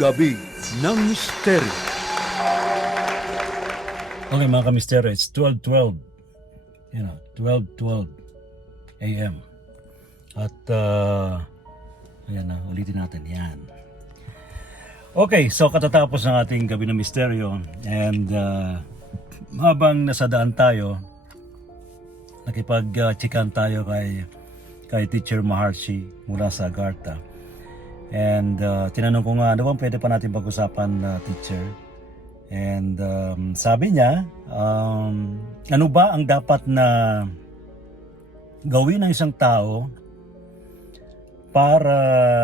Gabi ng Misteryo. Okay mga kamisteryo, it's 12:12. 12:12 a.m. At ayan na, ulitin natin yan. Okay, so katatapos ng ating gabi ng misteryo and habang nasa daan tayo, nakipag-chikan tayo kay Teacher Maharshi mula sa Agartha. And tinanong ko nga, ano bang pwede pa natin pag-usapan, teacher? And sabi niya, ano ba ang dapat na gawin ng isang tao para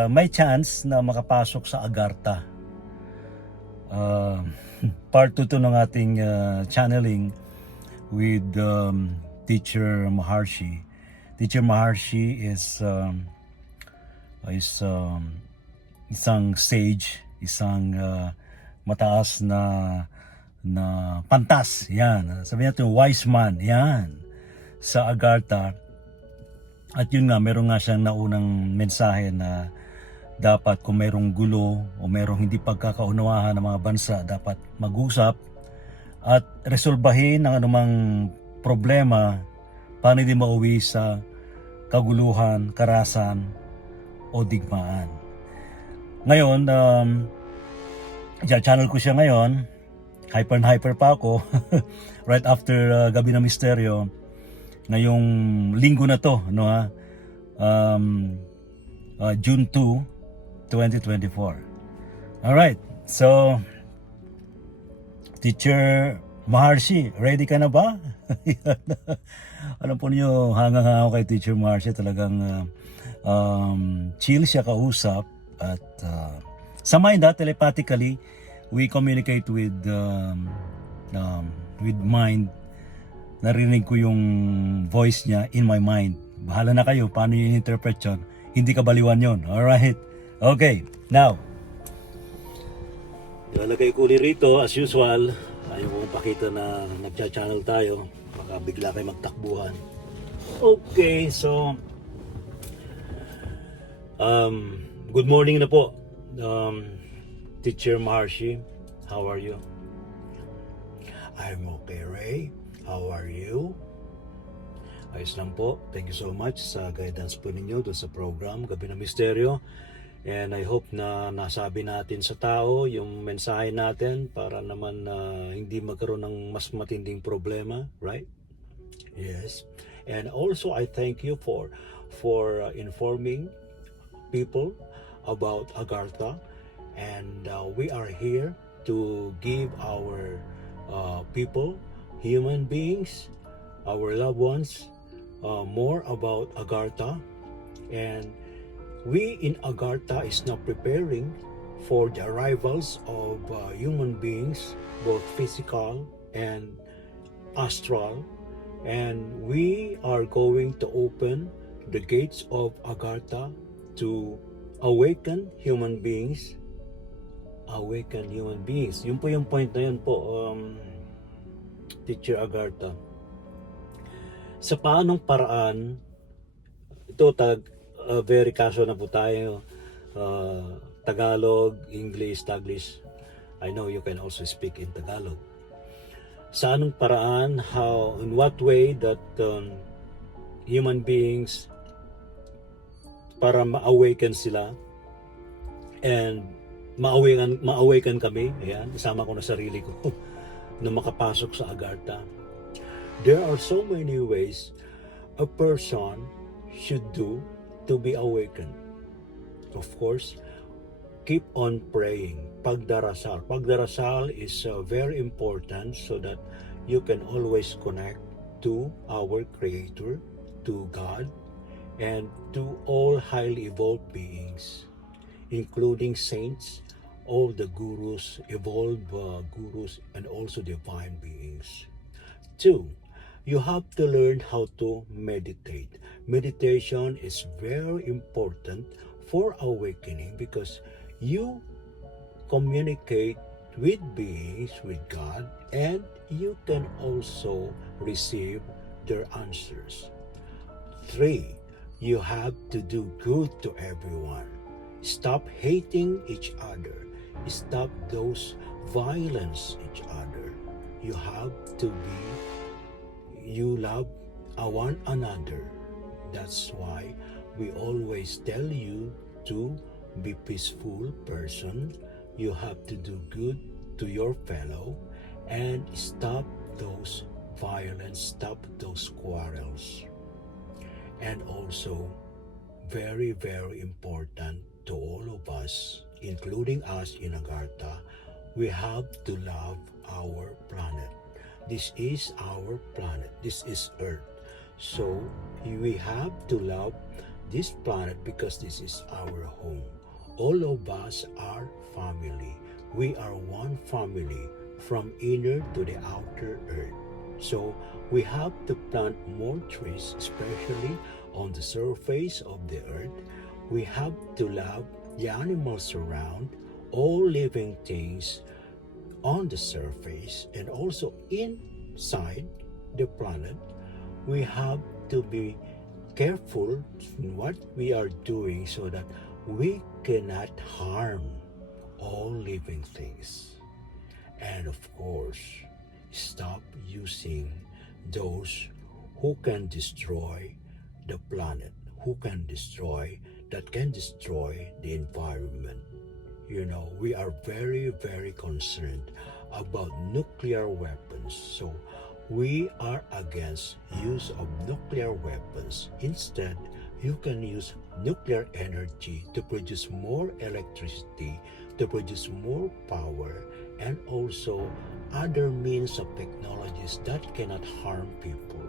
may chance na makapasok sa Agartha? Part 2 to ng ating channeling with Teacher Maharshi. Teacher Maharshi is isang sage, isang mataas na pantas, yan. Sabi natin wise man, yan, sa Agartha. At yun nga, meron nga siyang naunang mensahe na dapat kung merong gulo o merong hindi pagkakaunawahan ng mga bansa, dapat mag-usap at resolbahin ang anumang problema paano hindi mauwi sa kaguluhan, karasan o digmaan. Ngayon, channel ko siya ngayon, hyper pa ako right after Gabi ng Misteryo ngayong linggo na to, no, June 2, 2024. Alright, so Teacher Maharshi, ready ka na ba? Alam po niyo, hanga-hanga ako kay Teacher Maharshi, talagang chill siya kausap at sa mind, telepathically we communicate with mind. Narinig ko yung voice niya in my mind. Bahala na kayo paano yung interpret yun, hindi kabaliwan yun. Alright, okay, now ilalagay ko ulit rito as usual. Ayaw kong pakita na nagcha-channel tayo, baka bigla kayo magtakbuhan. Okay, so good morning na po, Teacher Maharshi. How are you? I'm okay, Ray. How are you? Ayos lang po. Thank you so much sa guidance po ninyo doon sa program Gabi ng Misteryo. And I hope na nasabi natin sa tao yung mensahe natin para naman hindi magkaroon ng mas matinding problema, right? Yes. And also I thank you for informing people about Agartha, and we are here to give our people, human beings, our loved ones, more about Agartha. And we in Agartha is now preparing for the arrivals of human beings, both physical and astral, and we are going to open the gates of Agartha to awaken human beings. Awaken human beings. Yun po yung point na yun po, Teacher Agartha. Sa paanong paraan, ito very casual na po tayo, Tagalog, English, Taglish. I know you can also speak in Tagalog. Sa anong paraan, how, in what way that human beings, para ma-awaken sila and ma-awaken kami, ayan, isama ko na sarili ko na makapasok sa Agartha. There are so many ways a person should do to be awakened. Of course, keep on praying. Pagdarasal. Pagdarasal is very important so that you can always connect to our Creator, to God, and to all highly evolved beings, including saints, all the gurus, evolved gurus, and also divine beings. 2, you have to learn how to meditate. Meditation is very important for awakening because you communicate with beings, with God, and you can also receive their answers. 3, you have to do good to everyone. Stop hating each other. stop those violence each other. You have to be, you love one another. That's why we always tell you to be peaceful person. You have to do good to your fellow and stop those violence, stop those quarrels. And also, very, very important to all of us, including us in Agartha, we have to love our planet. This is our planet. This is Earth. So we have to love this planet because this is our home. All of us are family. We are one family from inner to the outer Earth. So we have to plant more trees, especially on the surface of the earth. We have to love the animals around, all living things on the surface and also inside the planet. We have to be careful in what we are doing so that we cannot harm all living things. And of course, stop using those who can destroy the planet, who can destroy, that can destroy the environment. You know, we are very, very concerned about nuclear weapons. So we are against use of nuclear weapons. Instead, you can use nuclear energy to produce more electricity, to produce more power, and also other means of technologies that cannot harm people.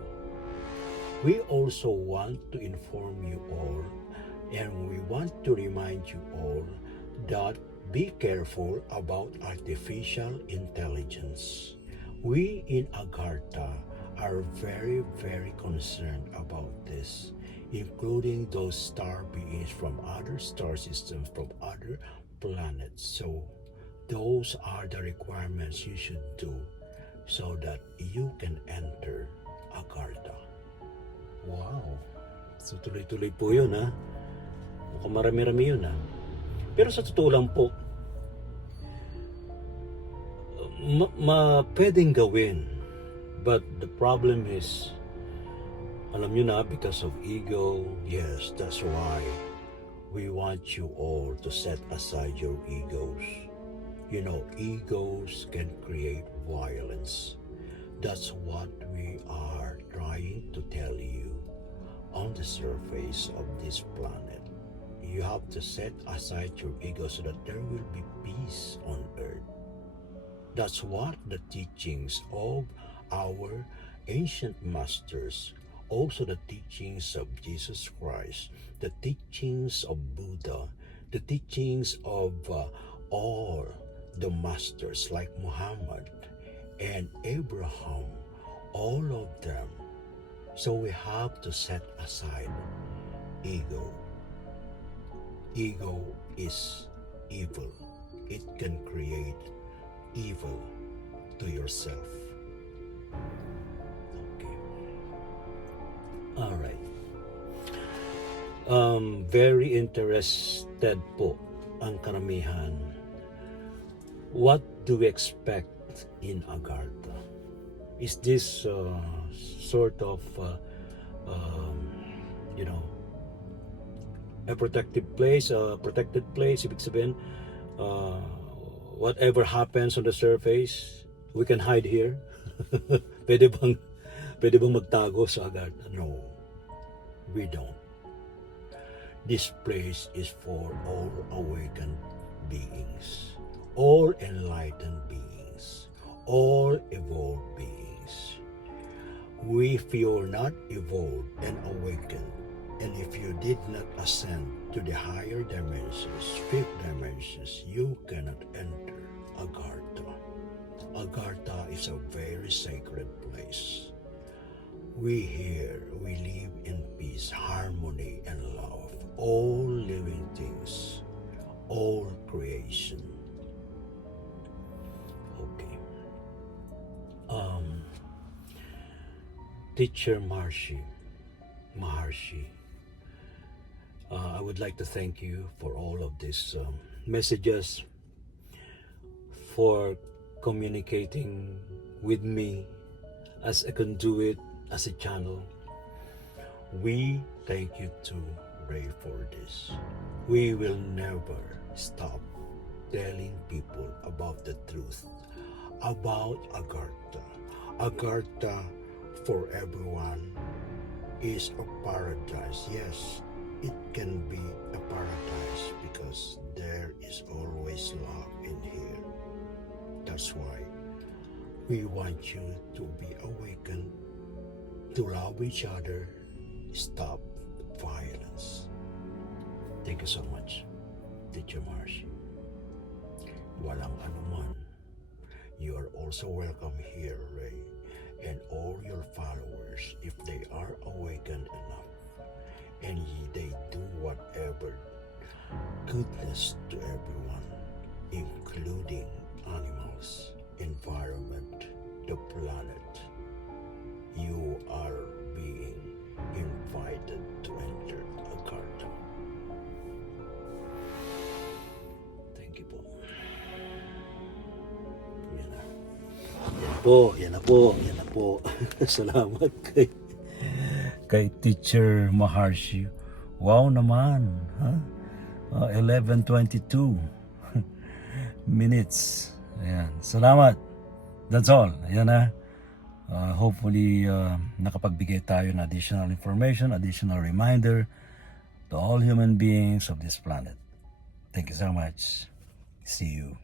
We also want to inform you all, and we want to remind you all that be careful about artificial intelligence. We in Agartha are very, very concerned about this, including those star beings from other star systems, from other planets. So those are the requirements you should do so that you can enter Agartha. Wow. So tuloy-tuloy po yun, ha? Mukhang marami-rami yun, ha? Pero sa totoo lang po, pwedeng gawin. But the problem is, alam nyo na, because of ego, yes, that's why we want you all to set aside your egos. You know, egos can create violence. That's what we are trying to tell you on the surface of this planet. You have to set aside your ego so that there will be peace on earth. That's what the teachings of our ancient masters, also the teachings of Jesus Christ, the teachings of Buddha, the teachings of all the masters like Muhammad and Abraham, all of them. So we have to set aside ego. Ego is evil. It can create evil to yourself. Okay. All right. Very interested po ang karamihan. What do we expect in Agartha? Is this sort of, a protected place, ibig sabihin, whatever happens on the surface, we can hide here? pwede bang magtago sa Agartha? No, we don't. This place is for all awakened beings, all enlightened beings, all evolved beings. If you're not evolved and awakened, and if you did not ascend to the higher dimensions, fifth dimensions, you cannot enter Agartha. Agartha is a very sacred place. We here, we live in peace, harmony, and love. All living things, all creation. Okay. Teacher Maharshi, I would like to thank you for all of these messages for communicating with me as a conduit, as a channel. We thank you too, Ray, for this. We will never stop telling people about the truth, about Agartha. Agartha for everyone is a paradise. Yes, it can be a paradise because there is always love in here. That's why we want you to be awakened, to love each other, stop violence. Thank you so much, Teacher Marcy. Walang anuman. You are also welcome here, Ray, and all your followers, if they are awakened enough and they do whatever goodness to everyone, including animals, environment, the planet. You are being invited to enter Agartha. Thank you po. Yan na. Yan na po. Salamat kay Teacher Maharshi. Wow naman, ha? 11:22 minutes. Ayan. Salamat. That's all. Ayan na. Hopefully, nakapagbigay tayo ng additional information, additional reminder to all human beings of this planet. Thank you so much. See you.